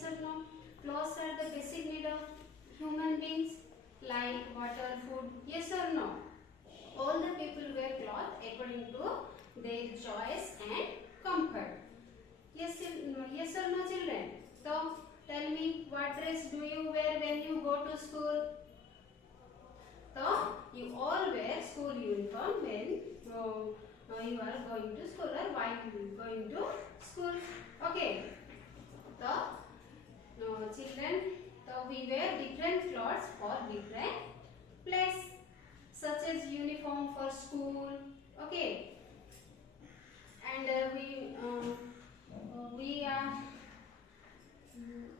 Yes or no? Clothes are the basic need of human beings like water, food. Yes or no? All the people wear cloth according to their choice and comfort. Yes, yes or no, children? So tell me, what dress do you wear when you go to school? So you all wear school uniform when you are going to school or while going to school. Okay. So children, so we wear different clothes for different place, such as uniform for school. Okay. And we are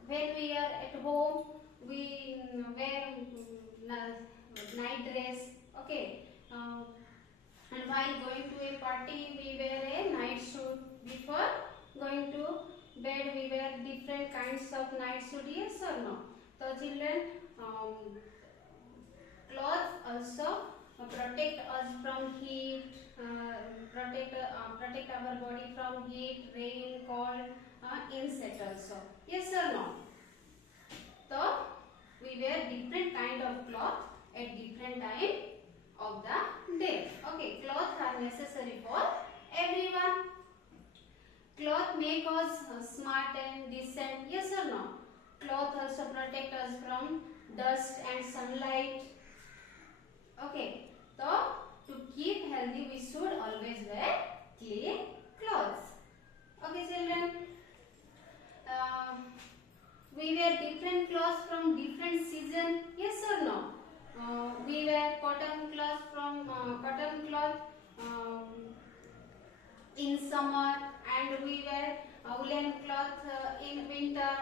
when we are at home, we wear night dress. Okay. And while going to a party, we wear a night suit. Before going to bed, we wear different kinds of night suit. Yes or no? So children, clothes also protect us from heat, protect our body from heat, rain, cold, insect also. Yes or no? So we wear different kind of cloth at different time of the day. Okay, clothes are necessary for everyone. Cloth make us smart and decent. Yes or no? Cloth also protect us from dust and sunlight. Okay, so to keep healthy, we should always wear clean clothes. Okay, children. We wear different clothes from different season. Yes or no? We wear cotton cloth from cotton cloth in summer, and we wear woolen cloth in winter,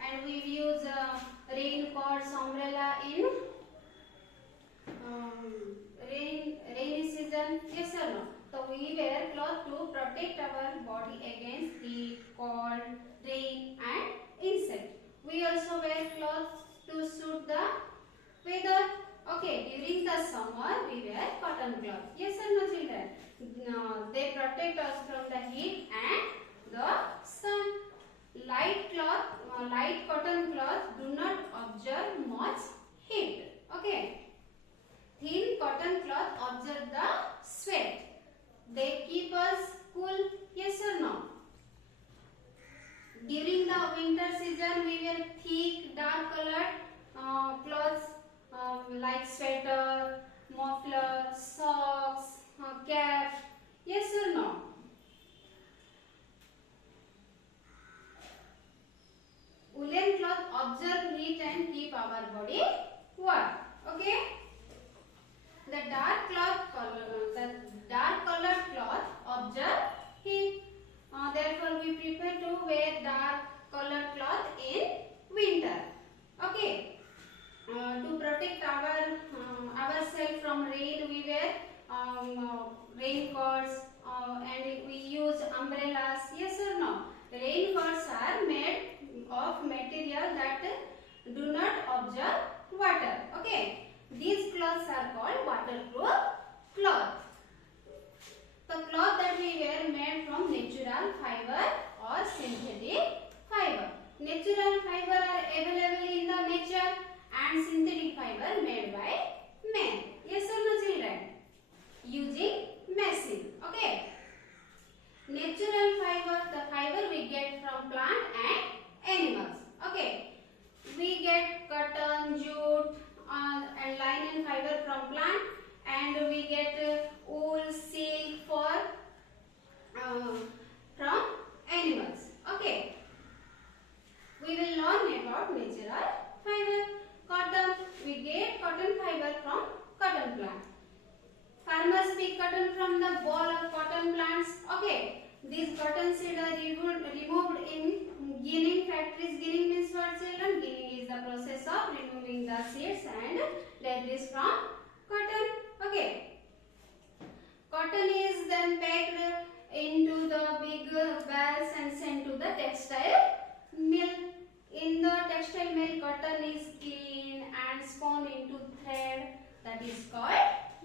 and we use raincoats, umbrella in rainy season. Yes or no? So we wear cloth to protect our body against heat, cold, rain and insect. We also wear clothes to suit the weather. Okay, during the summer we wear cotton cloth. Yes or no, children? They protect us from the heat and the sun. Light cotton cloth do not absorb much heat. Okay. Thin cotton cloth absorb the sweat. They keep us cool. Yes or no? During the winter season, we wear thick, dark colored clothes like sweater, muffler, socks, cap. Yes or no? Woolen cloth absorb heat and keep our body warm. Okay? The dark colored cloth absorb heat. Therefore, we prefer to wear dark colored cloth in winter. Okay. To protect ourselves from rain, we wear raincoats and we use umbrellas. Yes or no? Raincoats are made of material that do not absorb water. Okay. These cloths are called waterproof cloth. The cloth that we wear made from natural fiber or synthetic fiber. Natural fiber are available in the nature and synthetic fiber made by man. Yes or no, children? Using machine. Okay. Natural fiber, the fiber we get from plant and animals. Okay. We get cotton, jute and linen fiber from plant, and we get wool, silk from animals. Okay. We will learn about natural fiber. Cotton, we get cotton fiber from cotton plant. Farmers pick cotton from the ball of cotton plants. Okay. These cotton seeds are removed in ginning factories. Ginning means what, children? Ginning is the process of removing the seeds and debris from cotton. Okay. Cotton is then packed into the big bales and sent to the textile mill. In the textile mill, cotton is cleaned and spun into thread that is called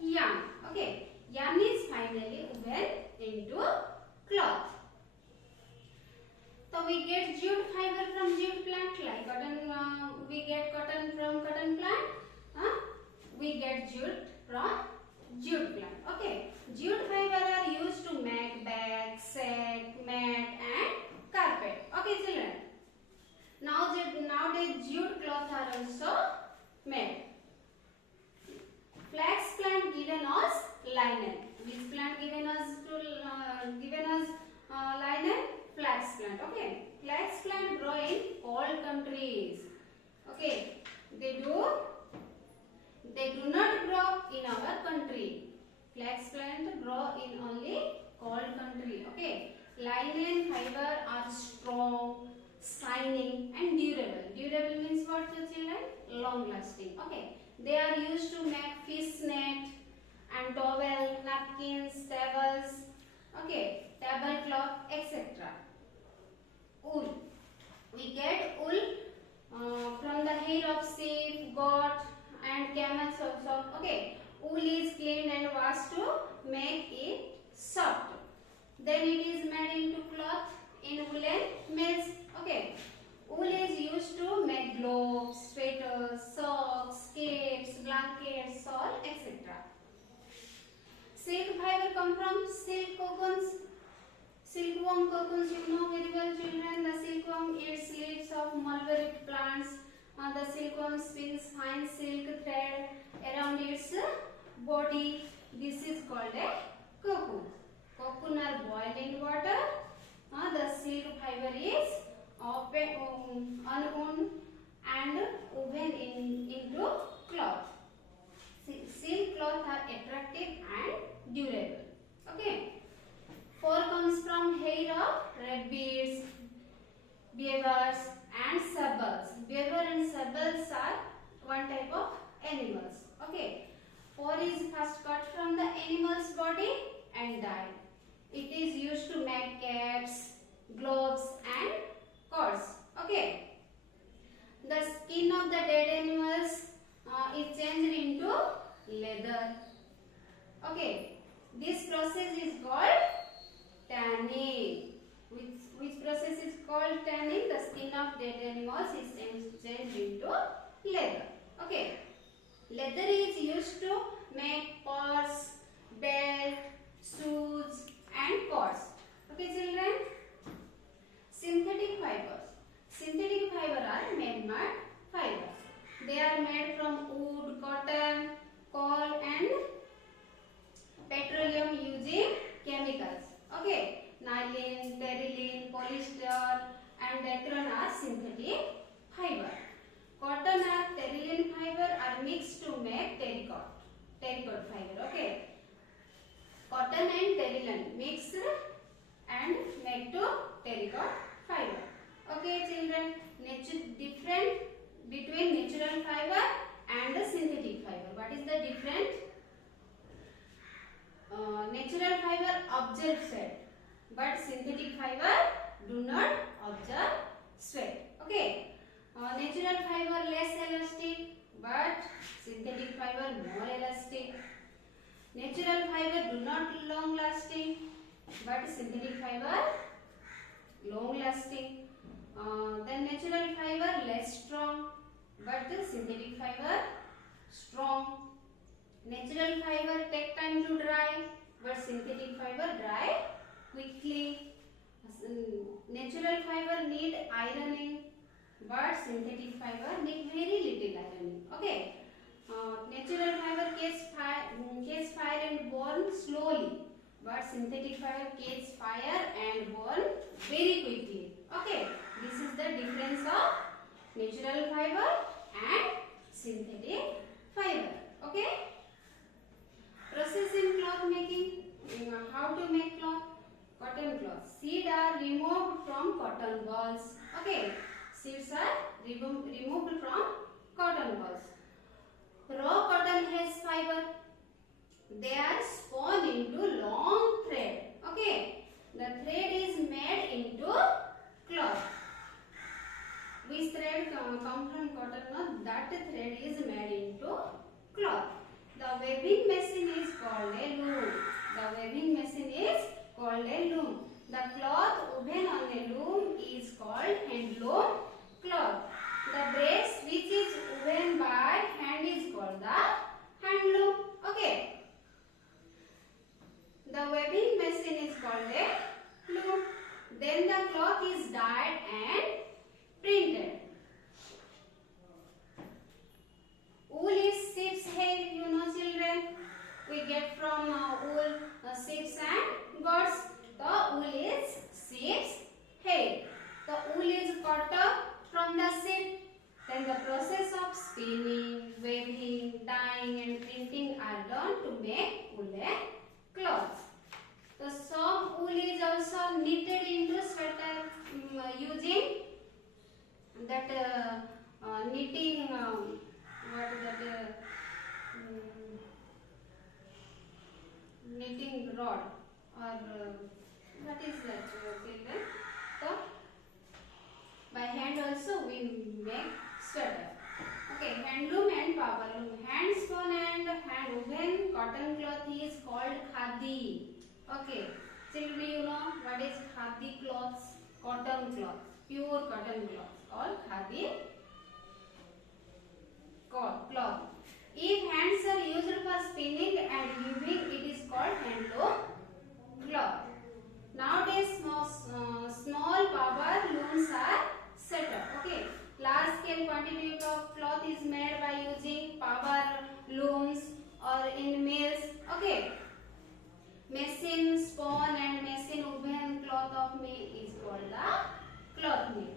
yarn. Okay. Yarn is finally woven into cloth. So we get jute fiber from jute plant, like cotton. We get cotton from cotton plant. We get jute from jute plant. Okay. Jute fiber are used to make bags, sack, mat, and carpet. Okay, children. Nowadays jute cloth are also made. Flax plant given us linen. Which plant given us linen? Flax plant. Okay. Flax plant grow in cold countries. Okay. They do not grow in our country. Flax plant grow in only cold country. Okay. Linen fiber are strong, shining, and durable. Durable means what, children? Long lasting. Okay. They are used to make fish net and towel, napkins, towels, okay, tablecloth, etc. Wool. We get wool from the hair of sheep, goat, and camels also. Okay. Wool is cleaned and washed to make it soft. Then it is made into cloth in woolen mills. Okay. Wool is used to make gloves, sweaters, socks, capes, blankets, shawl, etc. Silk fiber come from silk cocoons. Silkworm cocoons, you know very well, children. The silkworm eats leaves of mulberry plants. The silkworm spins fine silk thread around its body. This is called a cocoon. Cocoon are boiled in water. The silk fiber is unwound and woven into cloth. Silk cloth are attractive and durable. Okay. Fur comes from hair of rabbits, beavers, and sables. Beaver and sables are one type of animals. Okay. Fur is first cut from the animal's body and dyed. It is used to make caps, gloves, and coats. Okay. The skin of the dead animals is changed into leather. Okay. This process is called tanning. Which process is called tanning? The skin of dead animals is changed into leather. Okay. Leather is used to make purse, belt, shoes, and coats. Okay, children. Synthetic fibers. Synthetic fiber are man-made fibers. They are made from wood, cotton, coal, and petroleum using chemicals. Okay, nylon, terylene, polyester, and dacron are synthetic fiber. Cotton and terylene fiber are mixed to make terracotta fiber. Okay, cotton and terylene mixed and make to terracotta fiber. Okay, children, different between natural fiber and the synthetic fiber. What is the difference? Natural fiber absorb sweat, but synthetic fiber do not absorb sweat. Okay. Natural fiber less elastic, but synthetic fiber more elastic. Natural fiber do not long lasting, but synthetic fiber long lasting. Then natural fiber less strong, but the synthetic fiber strong. Natural fiber take time to dry, but synthetic fiber dry quickly. Natural fiber need ironing, but synthetic fiber need very little ironing. Okay. Natural fiber catch fire and burn slowly, but synthetic fiber catch fire and burn very quickly. Okay. This is the difference of natural fiber and synthetic fiber. Okay. Process in cloth making. How to make cloth? Cotton cloth. Seeds are removed from cotton balls. Okay. Seeds are removed from cotton balls. Raw cotton has fiber. They are spun into long thread. Okay. The thread is made into cloth. Which thread come from cotton? No? That thread is made into cloth. The weaving machine is called a loom. The weaving machine is called a loom. The cloth woven on a loom is called and the process of spinning, weaving, dyeing and printing are done to make woolen cloths. So some wool is also knitted into sweater using that knitting what that knitting rod or what is that children? So by hand also we make sweater. Okay, handloom and powerloom. Hand spun and hand woven cotton cloth is called khadi. Okay, children, you know what is khadi cloths? Cotton cloth, pure cotton cloth called khadi cloth. If hands are used for spinning and weaving, it is called handloom cloth. Nowadays, small power looms are set up. Okay, large scale quantity of cloth is made by using power looms or in mills. Okay, machine spun and machine woven cloth of mill is called the cloth mill.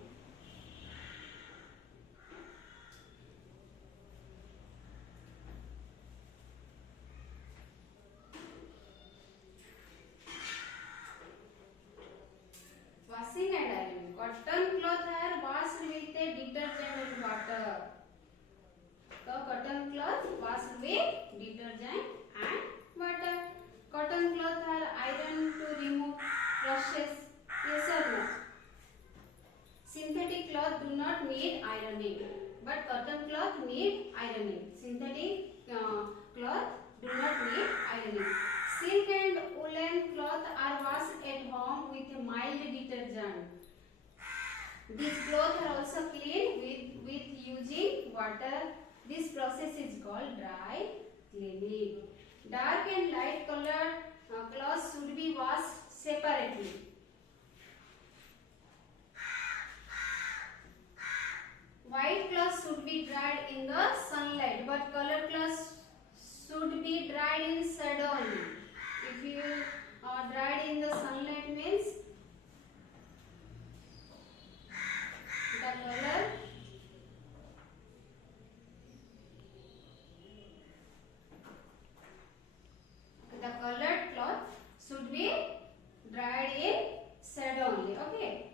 Washing and ironing. Cotton cloth are washed with a detergent and water. So cotton cloth washed with detergent and water. Cotton cloth are ironed to remove rushes. Yes or no? Synthetic cloth do not need ironing, but cotton cloth need ironing. Synthetic cloth do not need ironing. Silk and woolen cloth are washed at home with a mild detergent. These clothes are also cleaned with using water. This process is called dry cleaning. Dark and light colored cloths should be washed separately. White cloths should be dried in the sunlight, but colored cloths should be dried in shadow only. If you dried in the sunlight means the colored cloth should be dried in shadow only. Okay.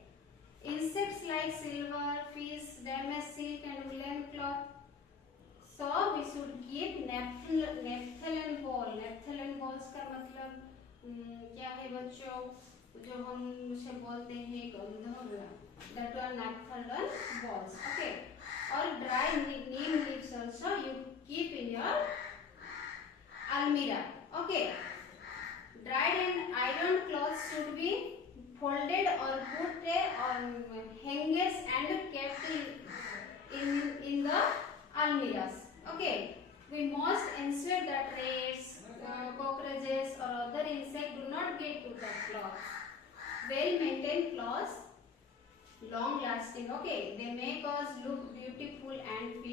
Insects like silver, fish, damaged silk and woolen cloth. So we should keep naphthalene ball. Naphthalene balls का मतलब क्या है बच्चों? जो हम उसे बोलते हैं गंधर्व. That are naphthalene balls. Okay. और dry neem leaves also you keep in your almirah. Okay. Dried and ironed clothes should be folded or put on hangers and kept in the almirahs. Okay, we must ensure that rats, cockroaches or other insects do not get to the cloth. Well maintained cloths long lasting. Okay, they make us look beautiful and